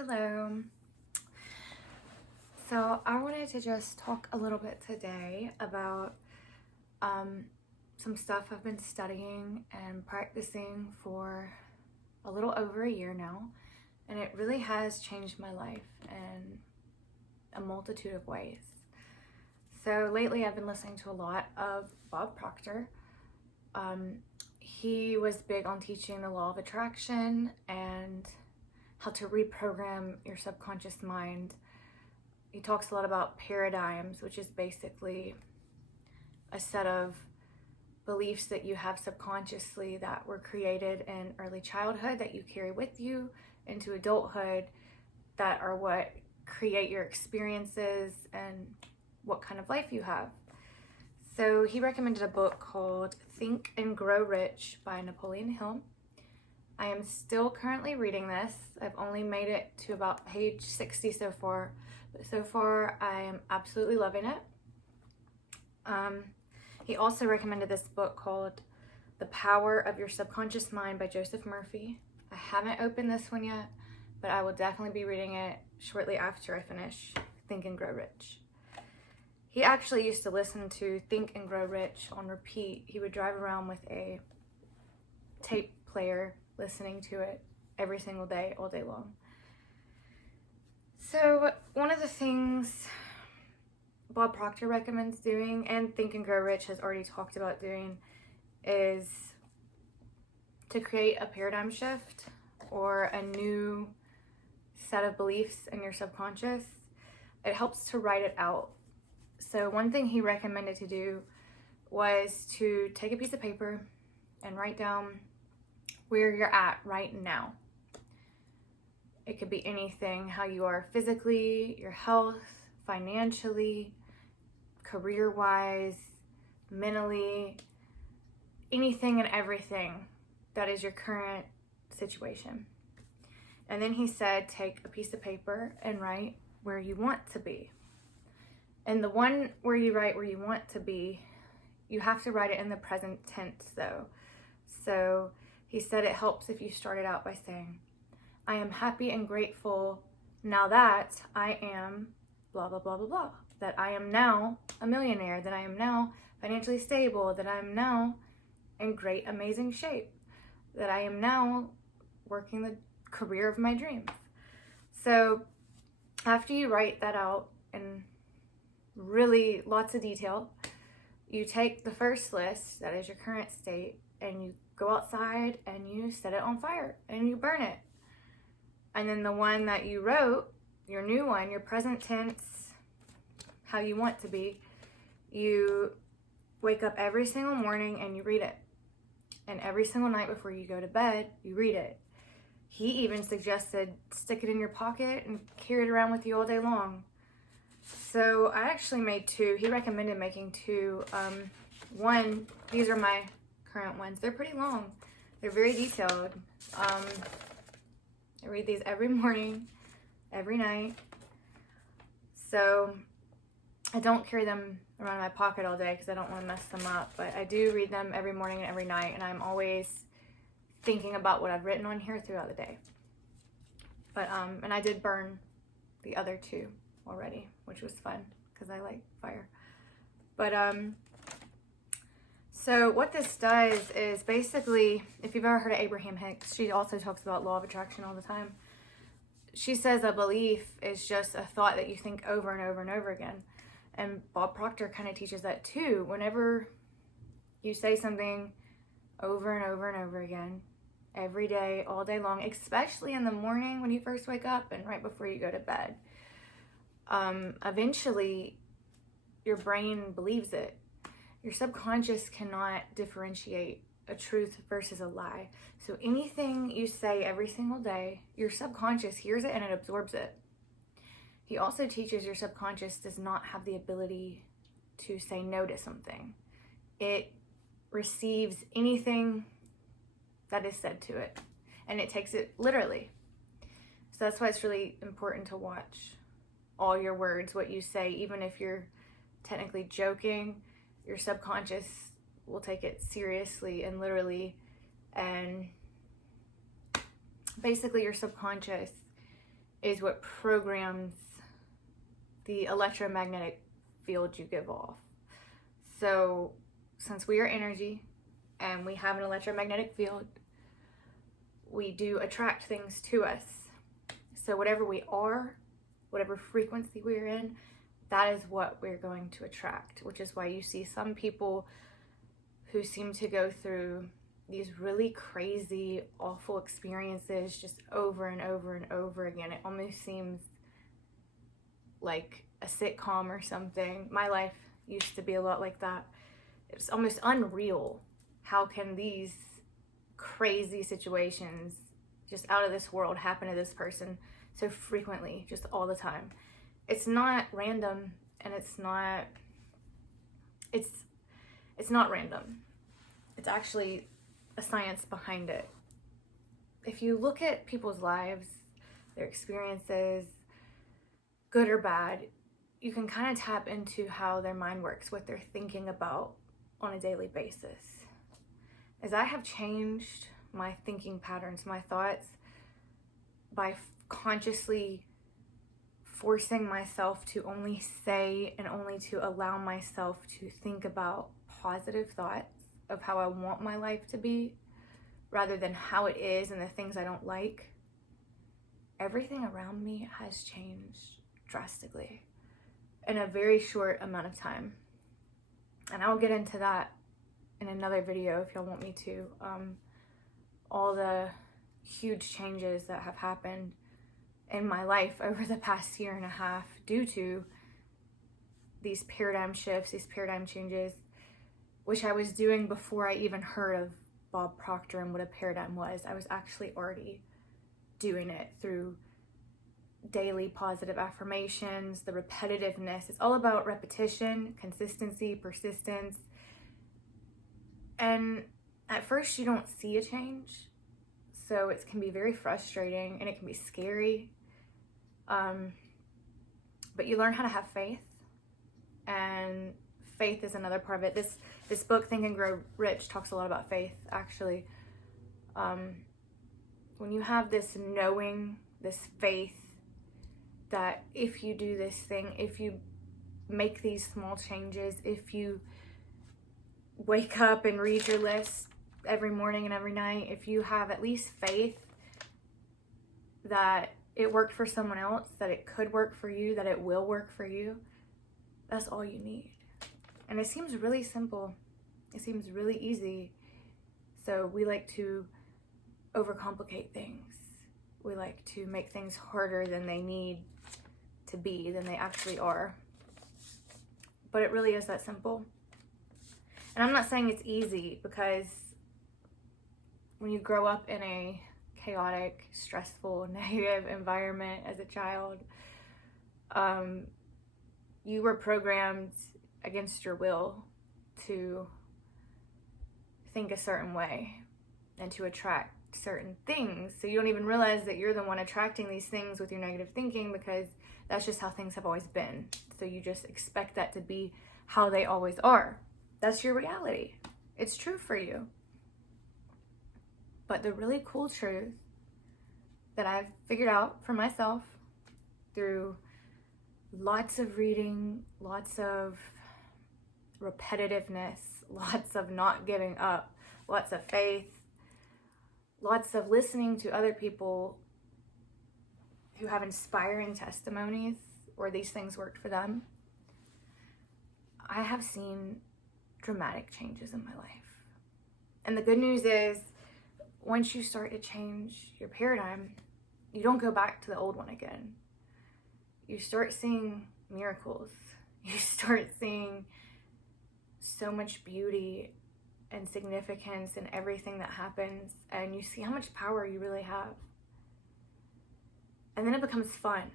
Hello. So I wanted to just talk a little bit today about some stuff I've been studying and practicing for a little over a year now, and it really has changed my life in a multitude of ways. So lately I've been listening to a lot of Bob Proctor. He was big on teaching the law of attraction and how to reprogram your subconscious mind. He talks a lot about paradigms, which is basically a set of beliefs that you have subconsciously that were created in early childhood that you carry with you into adulthood, that are what create your experiences and what kind of life you have. So he recommended a book called Think and Grow Rich by Napoleon Hill. I am still currently reading this. I've only made it to about page 60 so far, but so far I am absolutely loving it. He also recommended this book called The Power of Your Subconscious Mind by Joseph Murphy. I haven't opened this one yet, but I will definitely be reading it shortly after I finish Think and Grow Rich. He actually used to listen to Think and Grow Rich on repeat. He would drive around with a tape player listening to it every single day, all day long. So one of the things Bob Proctor recommends doing, and Think and Grow Rich has already talked about doing, is to create a paradigm shift or a new set of beliefs in your subconscious. It helps to write it out. So one thing he recommended to do was to take a piece of paper and write down where you're at right now. It could be anything: how you are physically, your health, financially, career-wise, mentally, anything and everything that is your current situation. And then he said, take a piece of paper and write where you want to be. And the one where you write where you want to be, you have to write it in the present tense though. So he said it helps if you started out by saying, I am happy and grateful now that I am blah, blah, blah, blah, blah. That I am now a millionaire, that I am now financially stable, that I am now in great, amazing shape, that I am now working the career of my dreams. So after you write that out in really lots of detail, you take the first list, that is your current state, and you go outside and you set it on fire and you burn it. And then the one that you wrote, your new one, your present tense, how you want to be, you wake up every single morning and you read it. And every single night before you go to bed, you read it. He even suggested stick it in your pocket and carry it around with you all day long. So I actually made two. He recommended making two. One, these are my current ones. They're pretty long. They're very detailed. I read these every morning, every night. So I don't carry them around in my pocket all day because I don't want to mess them up, but I do read them every morning and every night, and I'm always thinking about what I've written on here throughout the day. But and I did burn the other two already, which was fun because I like fire. But so what this does is basically, if you've ever heard of Abraham Hicks, she also talks about law of attraction all the time. She says a belief is just a thought that you think over and over and over again. And Bob Proctor kind of teaches that too. Whenever you say something over and over and over again, every day, all day long, especially in the morning when you first wake up and right before you go to bed, eventually your brain believes it. Your subconscious cannot differentiate a truth versus a lie. So anything you say every single day, your subconscious hears it and it absorbs it. He also teaches your subconscious does not have the ability to say no to something. It receives anything that is said to it, and it takes it literally. So that's why it's really important to watch all your words, what you say. Even if you're technically joking, your subconscious will take it seriously and literally. And basically your subconscious is what programs the electromagnetic field you give off. So since we are energy and we have an electromagnetic field, we do attract things to us. So whatever we are, whatever frequency we're in, that is what we're going to attract, which is why you see some people who seem to go through these really crazy, awful experiences just over and over and over again. It almost seems like a sitcom or something. My life used to be a lot like that. It's almost unreal. How can these crazy situations just out of this world happen to this person so frequently, just all the time? It's not random, and it's not random. It's actually a science behind it. If you look at people's lives, their experiences, good or bad, you can kind of tap into how their mind works, what they're thinking about on a daily basis. As I have changed my thinking patterns, my thoughts, by consciously forcing myself to only say and only to allow myself to think about positive thoughts of how I want my life to be, rather than how it is and the things I don't like, everything around me has changed drastically in a very short amount of time. And I'll get into that in another video if y'all want me to. All the huge changes that have happened in my life over the past year and a half due to these paradigm shifts, these paradigm changes, which I was doing before I even heard of Bob Proctor and what a paradigm was. I was actually already doing it through daily positive affirmations, the repetitiveness. It's all about repetition, consistency, persistence. And at first you don't see a change, so it can be very frustrating and it can be scary. But you learn how to have faith, and faith is another part of it. This book, Think and Grow Rich, talks a lot about faith, actually. When you have this knowing, this faith that if you do this thing, if you make these small changes, if you wake up and read your list every morning and every night, if you have at least faith that it worked for someone else, that it could work for you, that it will work for you, that's all you need. And it seems really simple. It seems really easy. So we like to overcomplicate things. We like to make things harder than they need to be, than they actually are. But it really is that simple. And I'm not saying it's easy, because when you grow up in a chaotic, stressful, negative environment as a child, you were programmed against your will to think a certain way and to attract certain things. So you don't even realize that you're the one attracting these things with your negative thinking, because that's just how things have always been. So you just expect that to be how they always are. That's your reality. It's true for you. But the really cool truth that I've figured out for myself through lots of reading, lots of repetitiveness, lots of not giving up, lots of faith, lots of listening to other people who have inspiring testimonies where these things worked for them, I have seen dramatic changes in my life. And the good news is, once you start to change your paradigm, you don't go back to the old one again. You start seeing miracles. You start seeing so much beauty and significance in everything that happens, and you see how much power you really have. And then it becomes fun.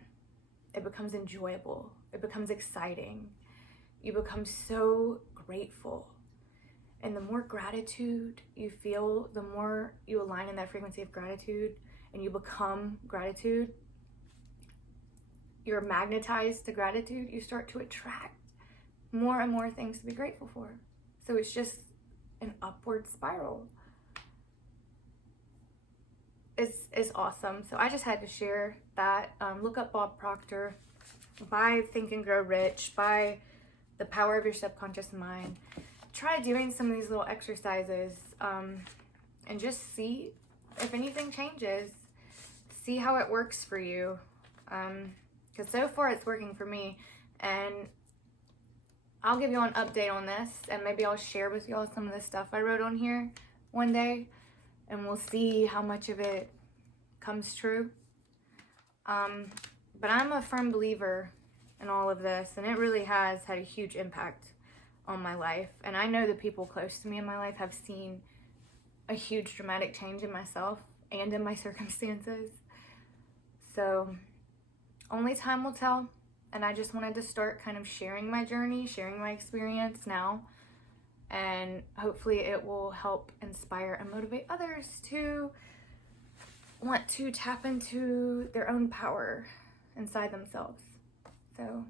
It becomes enjoyable. It becomes exciting. You become so grateful. And the more gratitude you feel, the more you align in that frequency of gratitude and you become gratitude, you're magnetized to gratitude, you start to attract more and more things to be grateful for. So it's just an upward spiral. is awesome. So I just had to share that. Look up Bob Proctor, buy Think and Grow Rich, buy The Power of Your Subconscious Mind. Try doing some of these little exercises and just see if anything changes. See how it works for you. Because so far it's working for me. And I'll give you an update on this, and maybe I'll share with y'all some of the stuff I wrote on here one day, and we'll see how much of it comes true. But I'm a firm believer in all of this, and it really has had a huge impact on my life. And I know the people close to me in my life have seen a huge dramatic change in myself and in my circumstances. So only time will tell. And I just wanted to start kind of sharing my journey, sharing my experience now. And hopefully it will help inspire and motivate others to want to tap into their own power inside themselves. So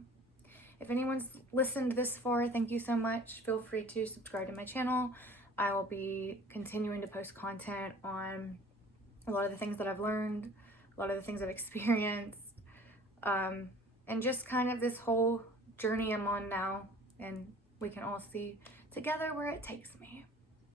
if anyone's listened this far, thank you so much. Feel free to subscribe to my channel. I will be continuing to post content on a lot of the things that I've learned, a lot of the things I've experienced, and just kind of this whole journey I'm on now, and we can all see together where it takes me.